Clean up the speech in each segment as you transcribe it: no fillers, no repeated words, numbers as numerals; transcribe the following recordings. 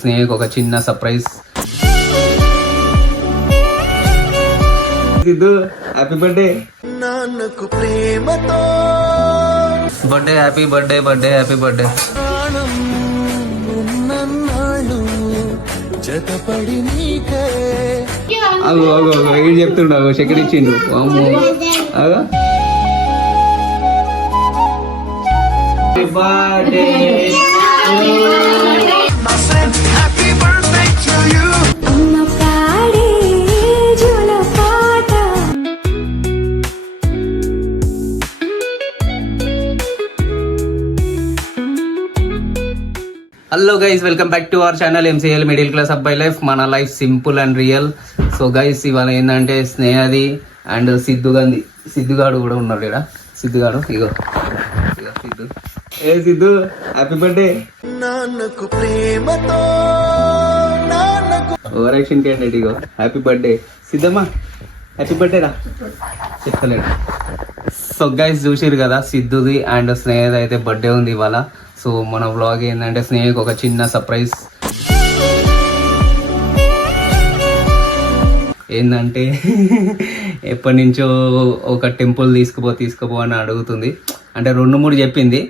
స్నేహకు ఒక చిన్న surprise. Siddhu happy birthday. Nannaku Prematho birthday, happy birthday, birthday happy birthday. ఏం చెప్తుండవు, చక్కెర ఇచ్చిండు. అమ్మో అగా birthday. Hello guys, welcome back to our channel MCL middle class అబ్బాయి లైఫ్. మన life simple and real. So guys, ఇవాళ ఏంటంటే స్నేహది అండ్ సిద్ధుగాడు కూడా ఉన్నాడు ఇక్కడ. సిద్ధుగాడు ఇగో సిద్ధు. ఏ Siddhu happy birthday. Nannaku Prematho over action candidate. ఇగో హ్యాపీ బర్త్డే సిద్ధమ్మా, హ్యాపీ బర్త్డే రా చెప్తలేడు. సో గైస్, చూసిరు కదా సిద్ధుది అండ్ స్నేహది అయితే బర్త్డే ఉంది ఇవాళ. సో మన వ్లాగ్ ఏంటంటే స్నేహకు ఒక చిన్న సర్ప్రైజ్. ఏంటంటే ఎప్పటి నుంచో ఒక టెంపుల్ తీసుకుపో అని అడుగుతుంది. అంటే 2-3 చెప్పింది.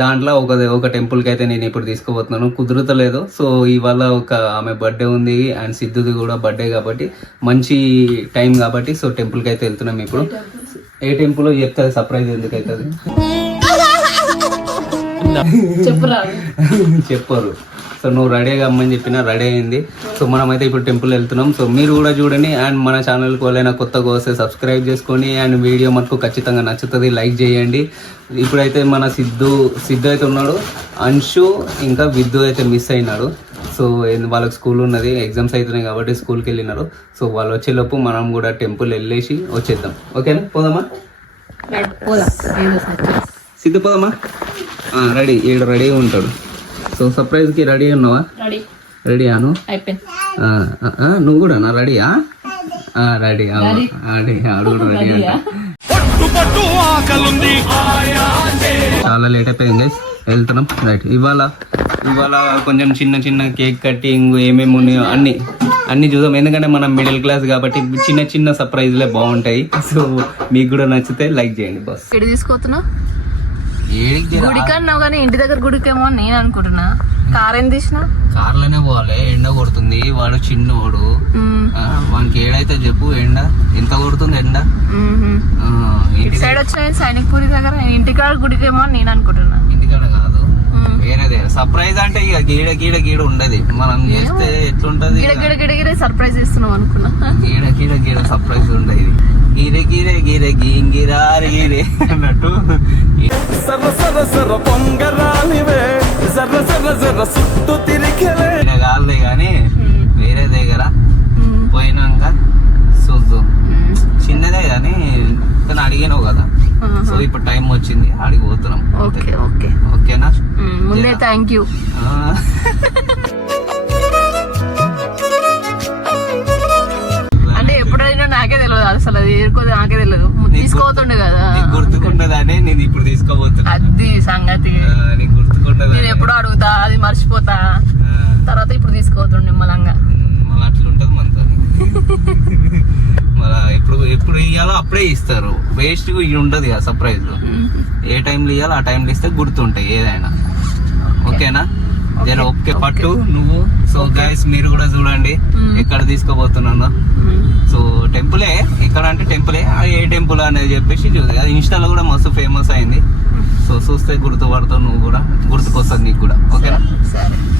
దాంట్లో ఒక టెంపుల్కి అయితే నేను ఇప్పుడు తీసుకుపోతున్నాను, కుదురుతలేదు. సో ఇవాళ ఆమె బర్త్డే ఉంది అండ్ సిద్ధుది కూడా బర్త్డే కాబట్టి మంచి టైం కాబట్టి సో టెంపుల్కి అయితే వెళ్తున్నాం ఇప్పుడు. ఏ టెంపుల్ చెప్తుంది, సర్ప్రైజ్ ఎందుకు అవుతుంది చెప్పరు. సో నువ్వు రెడీగా అమ్మని చెప్పినా రెడీ అయింది. సో మనమైతే ఇప్పుడు టెంపుల్ వెళ్తున్నాం. సో మీరు కూడా చూడండి అండ్ మన ఛానల్కి వాళ్ళైనా కొత్తగా వస్తే సబ్స్క్రైబ్ చేసుకొని అండ్ వీడియో మనకు ఖచ్చితంగా నచ్చుతుంది, లైక్ చేయండి. ఇప్పుడైతే మన సిద్ధు అయితే ఉన్నాడు, అంశు ఇంకా విద్దు అయితే మిస్ అయినాడు. సో వాళ్ళకి స్కూల్ ఉన్నది, ఎగ్జామ్స్ అవుతున్నాయి కాబట్టి స్కూల్కి వెళ్ళినారు. సో వాళ్ళు వచ్చేలోపు మనం కూడా టెంపుల్ వెళ్ళేసి వచ్చేద్దాం. ఓకేనా, పోదామా సిద్ధు, పోదామా. రెడీ, ఈడు రెడీగా ఉంటాడు. సో సర్ప్రైజ్కి రెడీ ఉన్నావా? రెడీ అను. నువ్వు కూడా నా రెడీయా? రెడీ రెడీ, ఆడు కూడా రెడీ అంట. చాలా లేట్ అయిపోయింది గైస్, వెళ్తున్నాం. రైట్, ఇవాళ కొంచెం చిన్న కేక్ కటింగ్ ఏమేమి ఉన్నాయో అన్ని చూద్దాం. ఎందుకంటే మనం మిడిల్ క్లాస్ కాబట్టి చిన్న సర్ప్రైజ్లే బాగుంటాయి. సో మీకు కూడా నచ్చితే లైక్ చేయండి. బస్ తీసుకొస్తున్నా గుడికి అన్నావు కానీ ఇంటి దగ్గర గుడికేమో అని నేను అనుకుంటున్నా. కార్ ఏం తీసినా? కార్లోనే పోవాలి, ఎండ కొడుతుంది. వాడు చిన్నోడు, వానికి ఏడైతే చెప్పు. ఎండ ఎంత కొడుతుంది ఎండ. ఇటు సైడ్ వచ్చిన సైనిక్పూరి దగ్గర ఇంటికాడ గుడికేమో అని నేను అనుకుంటున్నా. ఇంటికాడ కాదు, వేరేదే. సర్ప్రైజ్ అంటే ఇక గీడ ఉండదు. మనం చేస్తే ఎట్లుంటది, గిడ సర్ప్రైజ్ ఇస్తున్నాం అనుకున్నా. గీడ సర్ప్రైజ్ ఉండదు. గీరే గీరే అన్నట్టు. కాదులే కానీ వేరే దగ్గర పోయినాక చూద్దాం. చిన్నదే కానీ కానీ అడిగినావు కదా. సో ఇప్పుడు టైం వచ్చింది, అడిగి పోతున్నాం. ఓకేనా, ముందే థ్యాంక్ యూ. అంటే ఎప్పుడైనా నాకే తెలియదు అసలు, అది ఏరుకోదు నాకే తెలియదు. తీసుకోతుండే కదా, గుర్తుకుండదని నేను ఇప్పుడు తీసుకోబోతున్నా. అది సంగతి. నేను ఎప్పుడో అడుగుతా, అది మర్చిపోతా. తర్వాత ఇప్పుడు తీసుకోతుండే నిమ్మలంగా. మళ్ళీ అట్లుంటది మనతో. మళ్ళీ ఇప్పుడు ఇవ్వాలో అప్పుడే ఇస్తారు. వేస్ట్ ఇది ఉండదు కదా సర్ప్రైజ్. ఏ టైంలో ఇవ్వాలో ఆ టైంలో ఇస్తే గుర్తుంటాయి ఏదైనా. ఓకేనా, జర ఓకే పట్టు నువ్వు. సో గైస్, మీరు కూడా చూడండి ఎక్కడ తీసుకోబోతున్నాను. సో టెంపులే, ఎక్కడ అంటే టెంపులే. ఏ టెంపుల్ అనేది చెప్పేసి చూసి అది ఇన్స్టాలో కూడా మస్తు ఫేమస్ అయింది. సో చూస్తే గుర్తుపడతావు, నువ్వు కూడా గుర్తుకొస్తుంది నీకు కూడా. ఓకేనా,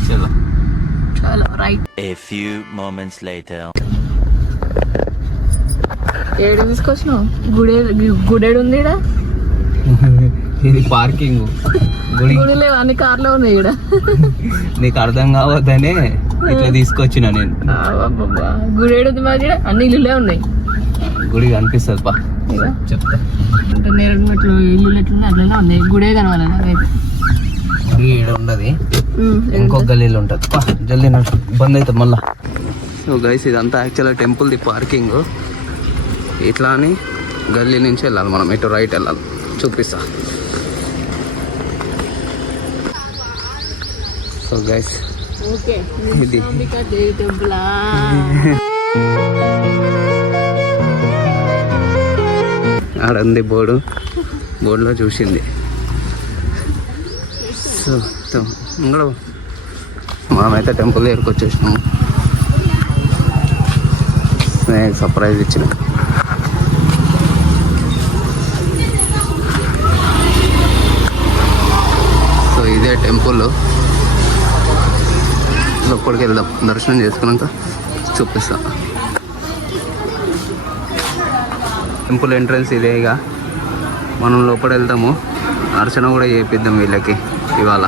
చలో right. A few moments later. ఏడు తీసుకొచ్చినావు? గుడేడు ఉంది ఈడ. ఇది పార్కింగ్. గుడి లేవు, అన్ని కార్లో ఉన్నాయి ఈడ. నీకు అర్థం కావద్దనే ఇట్లా తీసుకొచ్చిన నేను. గుడేడు ఉంది మాది, అన్ని ఇల్లులే ఉన్నాయి. గుడి కనిపిస్తుంది పా, చెప్తా. అంటే నేరడు ఇల్లు ఎట్లున్నాయి అట్లనే ఉన్నాయి. గుడే కనవాలి నాకైతే. గుడి ఈడ ఉండదు, ఇంకొక గల్లీలో ఉంటుంది. పా జల్దీ బంద్ అవుతుంది మళ్ళా. సో గైస్, ఇదంతా యాక్చువల్గా టెంపుల్ది పార్కింగ్. ఇట్లా అని గల్లీ నుంచి వెళ్ళాలి మనం, ఇటు రైట్ వెళ్ళాలి. చూపిస్తా. సో గైస్, ఓకే ఇది. అంబికా దేవి టెంపులా? ఆడ ఉంది బోర్డులో చూసింది. సో ఇంట్లో మనమైతే టెంపుల్ దగ్గరికి వచ్చేసినాము. స్నేక్ సర్ప్రైజ్ ఇచ్చిన. సో ఇదే టెంపుల్. లోపలికి వెళ్దాం, దర్శనం చేసుకున్నాక చూపిస్తా. టెంపుల్ ఎంట్రన్స్ ఇదే. ఇక మనం లోపల వెళ్దాము, అర్చన కూడా చేపిద్దాం వీళ్ళకి ఇవాళ.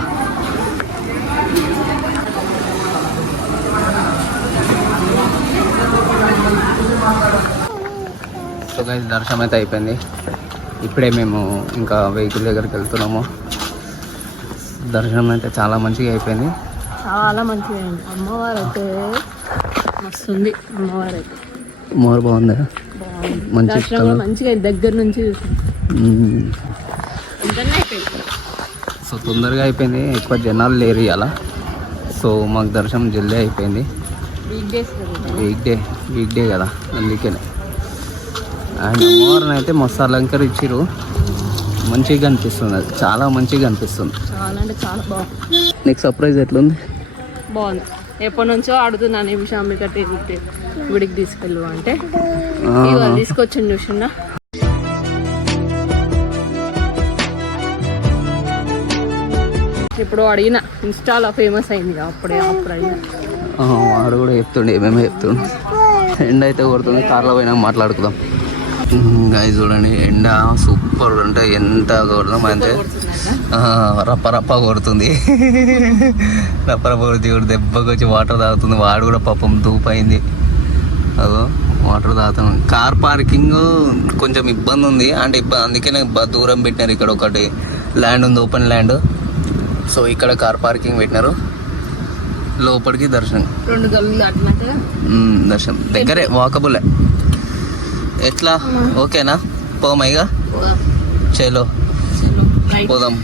సో గైస్ దర్శనం అయితే అయిపోయింది. ఇప్పుడే మేము ఇంకా వెహికల్ దగ్గరికి వెళ్తున్నాము. దర్శనం అయితే చాలా మంచిగా అయిపోయింది. చాలా మంచిగా అయింది. అమ్మవారు అయితే మస్తుంది. అమ్మవారు అయితే మోర్ బాగుంది, మంచి దర్శనం కూడా మంచిగా అయింది. దగ్గర నుంచి చూసాను. సో తొందరగా అయిపోయింది, ఎక్కువ జనాలు లేరు ఇవాళ. సో మాకు దర్శనం జల్దీ అయిపోయింది. వీక్ డే కదా, అందుకనే. అండ్ అమ్మవారిని అయితే మస్తు అలంకరించారు, మంచిగా కనిపిస్తుంది. అది చాలా మంచిగా కనిపిస్తుంది. చాలా అంటే చాలా బాగుంది. నీకు సర్ప్రైజ్ ఎట్లుంది? బాగుంది. ఎప్పటి నుంచో అడుగుతున్నాను ఈ విషయం, మీకు గుడికి తీసుకెళ్ళు అంటే ఇవాళ తీసుకొచ్చాను. చూసినా ఇప్పుడు అడిగిన ఇన్స్టాలో ఫేమస్ అయింది. అప్పుడు అడిగిన వాడు కూడా చెప్తుండే, ఏమేమి చెప్తుండే. ఎండ అయితే కొడుతుంది, కార్లో పోయినా మాట్లాడుకుందాం. గాయస్ చూడండి, ఎండ సూపర్ అంటే ఎంత కొడదాం అంటే రప్ప కొడుతుంది. రప్ప కొడుతుంది. దెబ్బకి వచ్చి వాటర్ తాగుతుంది. వాడు కూడా పాపం దూపైంది, అదో వాటర్ తాగుతాను. కార్ పార్కింగ్ కొంచెం ఇబ్బంది ఉంది అంటే అందుకనే దూరం పెట్టినారు. ఇక్కడ ఒకటి ల్యాండ్ ఉంది, ఓపెన్ ల్యాండ్. సో ఇక్కడ కార్ పార్కింగ్ పెట్టినారు. లోపలికి దర్శనం 2 గల్లీలు దాటినాక దర్శనం దగ్గరే, వాకబుల్. ఎట్లా ఓకేనా? పోమైగా చలో పోదాం.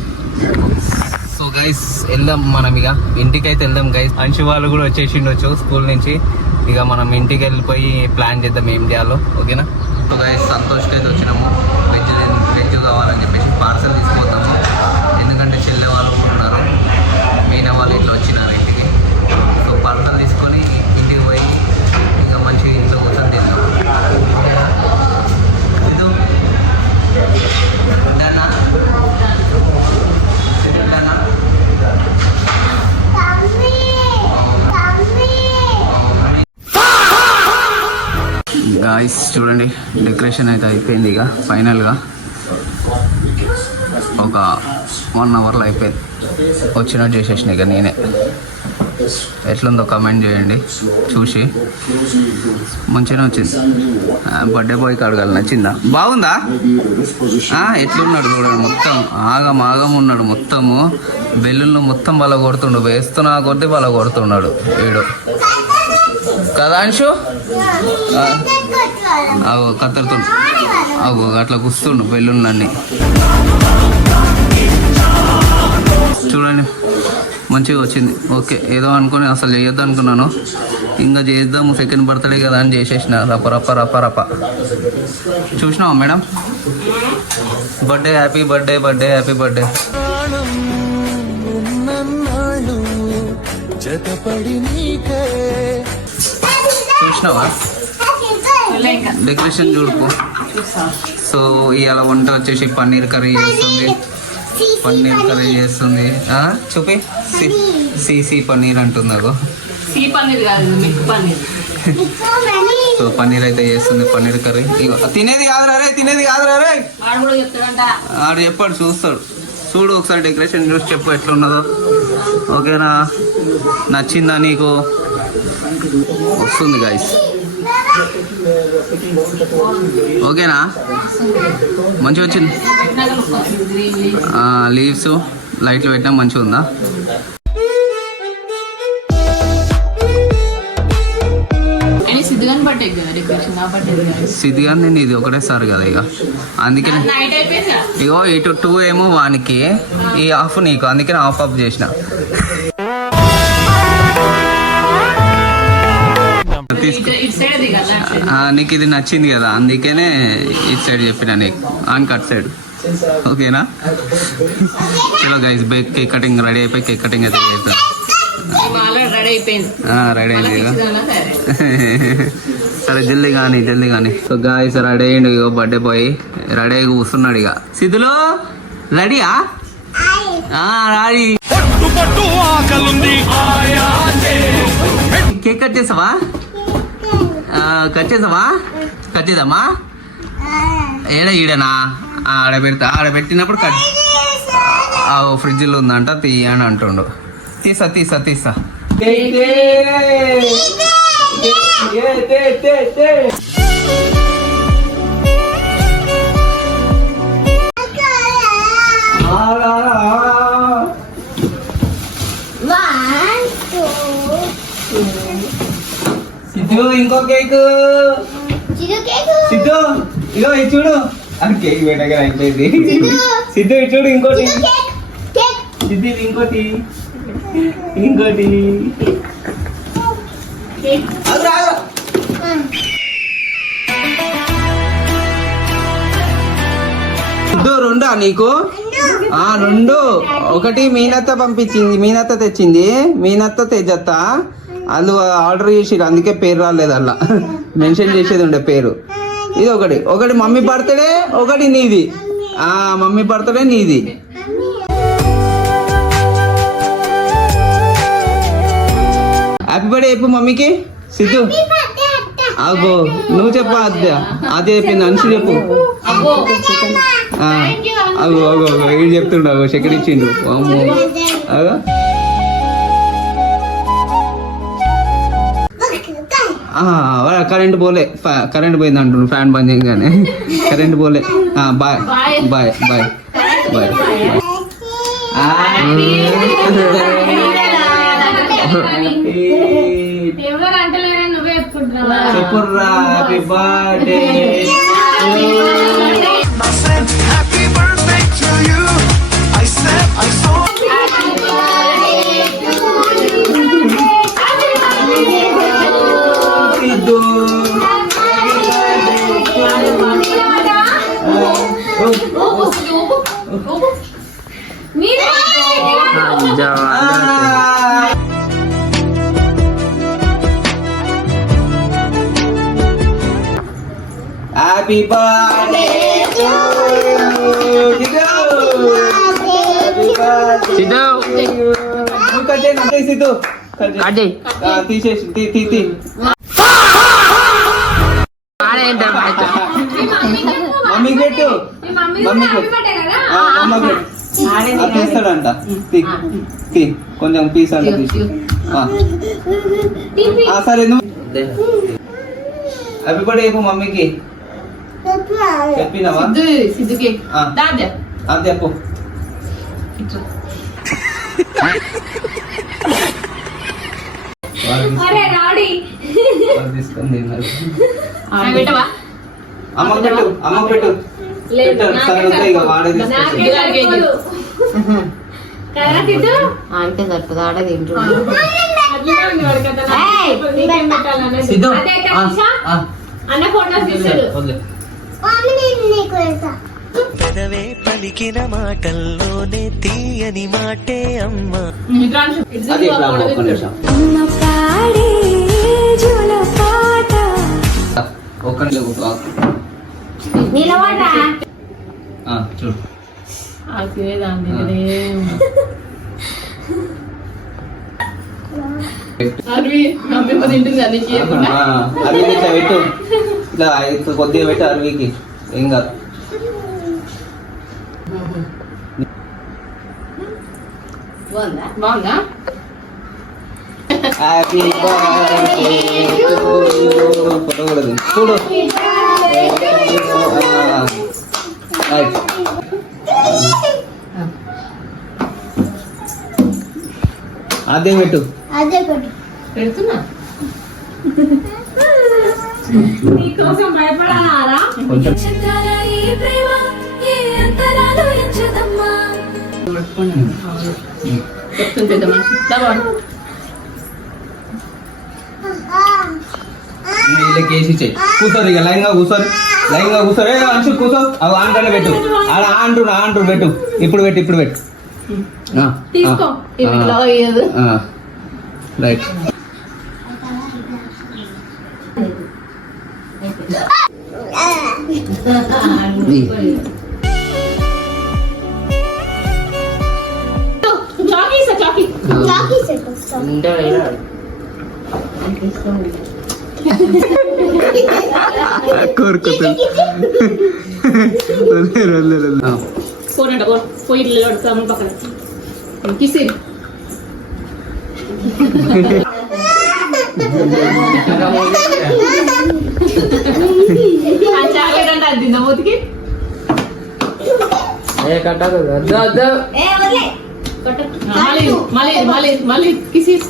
సో గైస్ వెళ్దాం మనం, ఇక ఇంటికైతే వెళ్దాం గైస్. అంశు వాళ్ళు కూడా వచ్చేసిండొచ్చు స్కూల్ నుంచి. ఇక మనం ఇంటికి వెళ్ళిపోయి ప్లాన్ చేద్దాం ఏం చేయాలో, ఓకేనా? సో గైస్ సంతోష్కి అయితే వచ్చినాము. వెజ్ కావాలని చెప్పేసి పార్సల్ తీసుకుపోతాము. ఎందుకంటే చెల్లె వాళ్ళు కూడా ఉన్నారు, మీనా వాళ్ళు ఇట్లా వచ్చినారు ఇంటికి. సో పార్సల్ తీసుకొని ఇంటికి పోయి ఇక మంచిగా ఇంట్లో కూర్చొని తిందాం. గాయ్స్ చూడండి, డెకరేషన్ అయితే అయిపోయింది. ఇక ఫైనల్గా ఒక 1 అవర్లో అయిపోయింది. వచ్చినట్టు చేసేసిన ఇక నేనే. ఎట్లుందో కమెంట్ చేయండి చూసి. మంచిగానే వచ్చింది. బర్త్డే బాయ్కి అడగాలి, నచ్చిందా? బాగుందా? ఎట్లున్నాడు చూడండి, మొత్తం ఆగం ఉన్నాడు. మొత్తము బెలూన్లు మొత్తం వాళ్ళ కొడుతుండు, వేస్తున్నా కొద్దీ వాళ్ళ కొడుతున్నాడు వీడు కదా అంశు. అవు కత్తరుతుండు, అవు అట్లా కుస్తుండు బెలూన్లన్నీ. చూడండి మంచిగా వచ్చింది. ఓకే, ఏదో అనుకుని అసలు చేయొద్దు అనుకున్నాను, ఇంకా చేద్దాము సెకండ్ బర్త్డే కదా అని చేసేసిన. రప్ప చూసినావా madam? Birthday happy birthday, happy birthday. చూసినావా డెకరేషన్ చూడుకో. సో ఇవాళ వంట వచ్చేసి పన్నీర్ కర్రీ చేస్తుంది. చూపి సీసీ పన్నీర్ అంటుంది. అగో సో పన్నీర్ అయితే చేస్తుంది, పన్నీర్ కర్రీ. తినేది కాదురా రే ఆడు చెప్పాడు, చూస్తాడు. చూడు ఒకసారి డెకరేషన్ చూసి చెప్పు ఎట్లున్నదో, ఓకేనా? నచ్చిందా నీకు? వస్తుంది గాయస్, ఓకేనా? మంచిగా వచ్చింది. లీవ్స్ లైట్లు పెట్టినా మంచిగా ఉందా? సిద్ధిగా నేను ఇది ఒకటేసారి కదా ఇక, అందుకనే ఇగో ఇటు 2 ఏమో వానికి, ఈ హాఫ్ నీకు, అందుకని ఆఫ్ చేసిన. తీసుకో. ఇటు సైడ్ దిగాలి అటు సైడ్. నీకు ఇది నచ్చింది కదా, అందుకనే ఇటు సైడ్ చెప్పిన నీకు, ఆన్ కట్ సైడ్. ఓకేనా? చలో గైస్, కేక్ కటింగ్ రెడీ అయిపోయి కేక్ కటింగ్ అయితే చేద్దాం. ఆల్రెడీ రెడీ అయిపోయింది. రెడీ అయింది కదా. ఇచ్చేదానా సరే. సరే జల్దీ కానీ. సో గాయస్ రెడీ అయ్యిండు, ఇక బర్త్డే బాయ్ రెడీ అయ్యి కూర్చున్నాడు. ఇక సిద్ధులు రెడీయా? రాడి. కేక్ కట్ చేసావా? కట్ చేద్దామా? ఈడనా? ఆడ పెట్టినప్పుడు కట్. ఫ్రిడ్జ్లో ఉందంట, తీయని అంటుండు. తీసా. సిద్ధు ఇంకో కేక్. సిద్ధు ఇదో ఇది చూడు. అది కేక్ పెట్టగా అయిపోయింది. సిద్ధు ఇది చూడు ఇంకోటి. సిద్ధు ఇంకోటి. సిద్ధు రెండా నీకు? రెండు. ఒకటి మీనత్త పంపించింది, మీనత్త తెచ్చింది. మీనత్త తేజత్త వాళ్ళు ఆర్డర్ చేసిరు, అందుకే పేరు రాలేదు అలా. మెన్షన్ చేసేది ఉండే పేరు. ఇది ఒకటి మమ్మీ బర్త్డే, ఒకటి నీది. మమ్మీ బర్త్డే నీది. హ్యాపీ బర్త్డే చెప్పు మమ్మీకి. సిద్ధు అగో నువ్వు చెప్పా, అదే చెప్పింది. అన్షి చెప్పు. అగో ఇది చెప్తుండు. అగో చక్కెర ఇచ్చిండు. అగో కరెంట్ పోలే. కరెంట్ పోయింది అంటుండు, ఫ్యాన్ బంద్ చేయగానే. కరెంట్ పోలే. బాయ్. చెప్పుర్రా happy birthday. Happy birthday to you. తీసేసి మమ్మీ పెట్టు. తీస్తాడంట. కొంచెం పీస్ అంట తీసి. సరే నువ్వు హ్యాపీ బర్త్డే చెప్పు మమ్మీకి. చెప్పినావా? అది చెప్పు. తీసుకొని తిన్నారు. అమ్మ పెట్టు. ఇక వాడే అంటే తప్పదు ఆడ తింటున్నాడు. అన్న ఫోటోస్ తీసాడు. పెదవే పలికిన మాటల్లోనే తీయని మాటే అమ్మ. చూడు అరవి తింటుంది. అది పెట్టు. ఇట్లా కొద్దిగా పెట్టు అరవికి. ఏం కాదు. బాగుందా? హ్యాపీ బర్త్డే చూడు. అదే పెట్టు. పెడుతున్నా. నీకోసం భయపడాలా? కొంచెం చెప్తుంది పెద్ద మనిషి. వీళ్ళకి వేసి చెయ్యి. కూర్చోరు ఇక లైన్గా కూర్చోరు, లైన్గా కూర్చోరు. అంశు కూర్చో, అవి ఆంటనే పెట్టు. అలా ఆంటు పెట్టు. ఇప్పుడు పెట్టు. తీసుకో ఇవి ఇలా అయ్యేది. రైట్. కోరుకుతుంది. పోయి పక్కన కిసిరి చాక్లెట్ అంటే అది తిందా మూతికి. మళ్ళీ కిసిరి.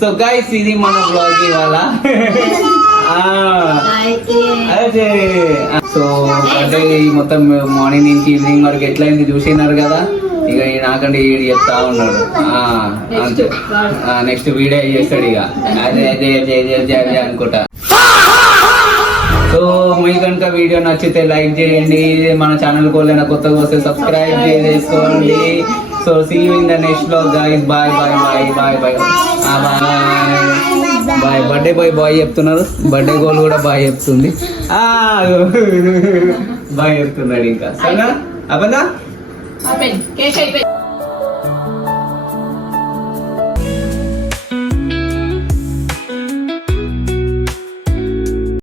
సో గైస్ ఇది మన బ్లాగ్ ఇవాళ. సో అంటే మొత్తం మార్నింగ్ నుంచి ఈవినింగ్ వరకు ఎట్లయింది చూసినారు కదా. ఇక నాకంటే ఈడు చెప్తా ఉన్నాడు. నెక్స్ట్ వీడియో చేస్తాడు ఇక అదే అనుకుంటా. సో మీకు కనుక వీడియో నచ్చితే లైక్ చేయండి, మన ఛానల్ కోలైనా కొత్తగా వస్తే సబ్స్క్రైబ్ చేసుకోండి. So see you in the next vlog guys. Bye. Birthday bye చెప్తున్నారు. బర్త్డే గోల్ కూడా బాయ్ చెప్తుంది. బాయ్ చెప్తున్నాడు ఇంకా. సరేనా? అబ్బా కేక్ అయిపోయింది.